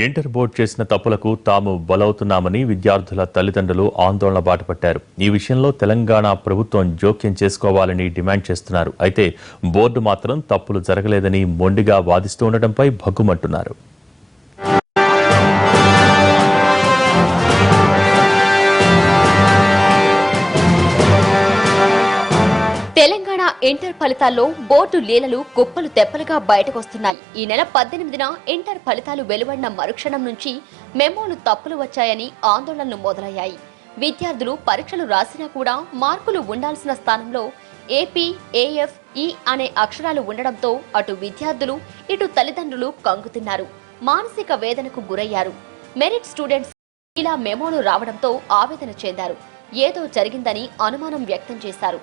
Inter board చేసిన తప్పులకు తాము బలవుతున్నామని విద్యార్థుల తల్లిదండ్రులు ఆందోళన బాటపట్టారు. ఈ విషయంలో తెలంగాణ ప్రభుత్వం జోక్యం చేసుకోవాలని డిమాండ్ చేస్తున్నారు. అయితే బోర్డు మాత్రం తప్పులు జరగలేదని మొండిగా వాదిస్తూ ఉండటంపై భగ్గుమంటున్నారు. తెలంగాణ ఇంటర్ ఫలితాల్లో బోర్డు లీలలు కుప్పలు తెప్పలుగా బయటకొస్తున్నాయి. ఈ నెల పద్దెనిమిదిన ఇంటర్ ఫలితాలు వెలువడిన మరుక్షణం నుంచి మెమోలు తప్పులు వచ్చాయని ఆందోళనలు మొదలయ్యాయి. విద్యార్థులు పరీక్షలు రాసినా కూడా మార్కులు ఉండాల్సిన స్థానంలో ఏపీ ఏఎఫ్ ఈ అనే అక్షరాలు ఉండడంతో అటు విద్యార్థులు ఇటు తల్లిదండ్రులు కంగుతిన్నారు మానసిక వేదనకు గురయ్యారు. మెరిట్ స్టూడెంట్స్ ఇలా మెమోలు రావడంతో ఆవేదన చెందారు. ఏదో జరిగిందని అనుమానం వ్యక్తం చేశారు.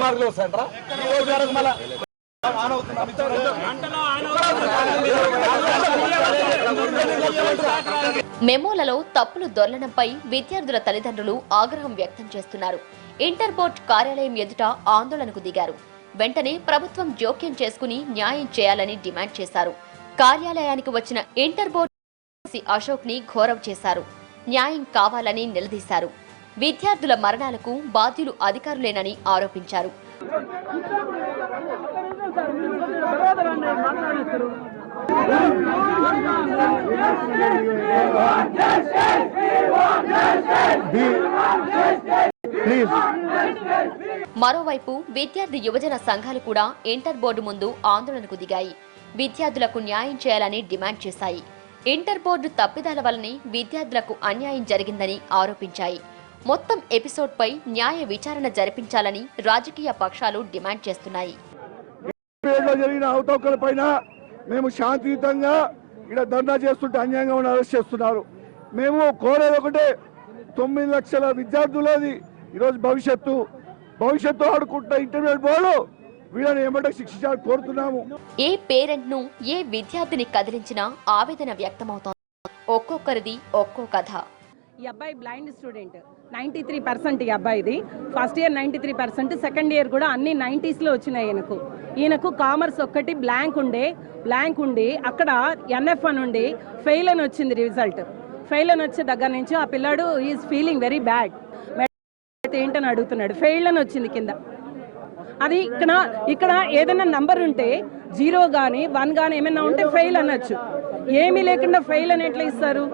మార్కులు వస్తాయంటారా మెమోలలో తప్పులు దొరలడంపై విద్యార్థుల తల్లిదండ్రులు ఆగ్రహం వ్యక్తం చేస్తున్నారు. ఇంటర్ బోర్డ్ కార్యాలయం ఎదుట ఆందోళనకు దిగారు. వెంటనే ప్రభుత్వం జోక్యం చేసుకుని న్యాయం చేయాలని డిమాండ్ చేశారు. కార్యాలయానికి వచ్చిన ఇంటర్ బోర్డ్ అశోక్ని ఘోరం చేశారు. న్యాయం కావాలని నిలదీశారు. విద్యార్థుల మరణాలకు బాధ్యులు అధికారులేనని ఆరోపించారు. మరోవైపు విద్యార్థి యువజన సంఘాలు కూడా ఇంటర్ బోర్డు ముందు ఆందోళనకు దిగాయి. విద్యార్థులకు న్యాయం చేయాలని డిమాండ్ చేశాయి. ఇంటర్ బోర్డు తప్పిదాల వలనే విద్యార్థులకు అన్యాయం జరిగిందని ఆరోపించాయి. మొత్తం ఎపిసోడ్పై న్యాయ విచారణ జరిపించాలని రాజకీయ పక్షాలు డిమాండ్ చేస్తున్నాయి. జరిగిన మేము శాంతియుతంగా ఇక్కడ ధర్నా చేస్తుంటే అన్యాయంగా ఉన్న అరెస్ట్ చేస్తున్నారు. మేము కోరేది ఒకటే తొమ్మిది లక్షల విద్యార్థులది ఈరోజు భవిష్యత్తు. భవిష్యత్తు ఆడుకుంటున్న ఇంటర్మీడియట్ బోర్డు వీళ్ళని ఏమంటే శిక్షించాలని కోరుతున్నాము. ఏ పేరెంట్ను ఏ విద్యార్థిని కదిలించినా ఆవేదన వ్యక్తమవుతోంది. ఒక్కొక్కరిది ఒక్కో కథ. ఈ అబ్బాయి blind student ninety three percent ఈ అబ్బాయిది. First year ninety three percent second year కూడా అన్ని నైంటీస్లో వచ్చినాయి ఈయనకు. ఈయనకు కామర్స్ ఒక్కటి బ్లాంక్ ఉండే బ్లాంక్ ఉండి అక్కడ ఎన్ఎఫ్ అని ఉండి ఫెయిల్ అని వచ్చింది రిజల్ట్. ఫెయిల్ అని వచ్చే దగ్గర నుంచి ఆ పిల్లాడు ఈజ్ ఫీలింగ్ వెరీ బ్యాడ్. అయితే ఏంటని అడుగుతున్నాడు. ఫెయిల్ అని వచ్చింది కింద. అది ఇక్కడ ఇక్కడ ఏదైనా నంబర్ ఉంటే జీరో కానీ వన్ కానీ ఏమైనా ఉంటే ఫెయిల్ అనొచ్చు. ఏమీ లేకుండా ఫెయిల్ అని ఎట్లా ఇస్తారు?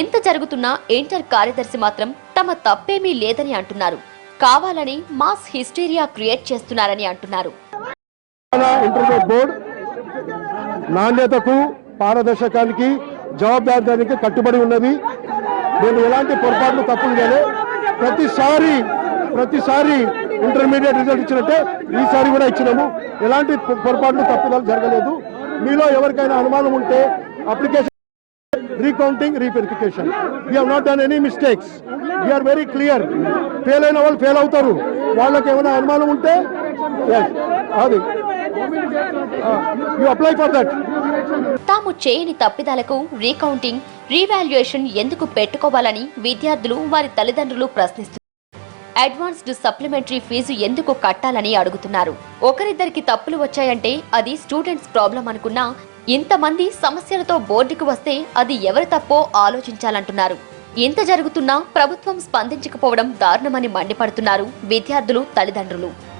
ఇంత జరుగుతున్నా ఇంటర్ కార్యదర్శి మాత్రం తమ తప్పేమీ లేదని అంటున్నారు. కావాలని మాస్ హిస్టీరియా క్రియేట్ చేస్తున్నారని అంటున్నారు. ఇంటర్మీడియట్ బోర్డు నాణ్యతకు పారదర్శకానికి జవాబుదారీకి కట్టుబడి ఉన్నది. మేము ఎలాంటి పొరపాట్లు తప్పులు ప్రతిసారి ప్రతిసారి ఇంటర్మీడియట్ రిజల్ట్ ఇచ్చినట్టే ఈసారి కూడా ఇచ్చినాము. ఎలాంటి పొరపాట్లు తప్పుదలు జరగలేదు. మీలో ఎవరికైనా అనుమానం ఉంటే application recounting reverification we not done any mistakes we are very clear fail అయిన వాళ్ళు ఫెయిల్ అవుతారు. వాళ్ళకి ఏమైనా అనుమానం ఉంటే అది. యూ అప్లై ఫర్ దట్ తాము చేయని తప్పిదాలకు రీకౌంటింగ్ రీవాల్యుయేషన్ ఎందుకు పెట్టుకోవాలని విద్యార్థులు వారి తల్లిదండ్రులు ప్రశ్నిస్తున్నారు అడ్వాన్స్డ్ సప్లిమెంటరీ ఫీజు ఎందుకు కట్టాలని అడుగుతున్నారు? ఒకరిద్దరికి తప్పులు వచ్చాయంటే అది స్టూడెంట్స్ ప్రాబ్లం అనుకున్నా ఇంతమంది సమస్యలతో బోర్డుకు వస్తే అది ఎవరి తప్పో ఆలోచించాలంటున్నారు. ఇంత జరుగుతున్నా ప్రభుత్వం స్పందించకపోవడం దారుణమని మండిపడుతున్నారు విద్యార్థులు తల్లిదండ్రులు.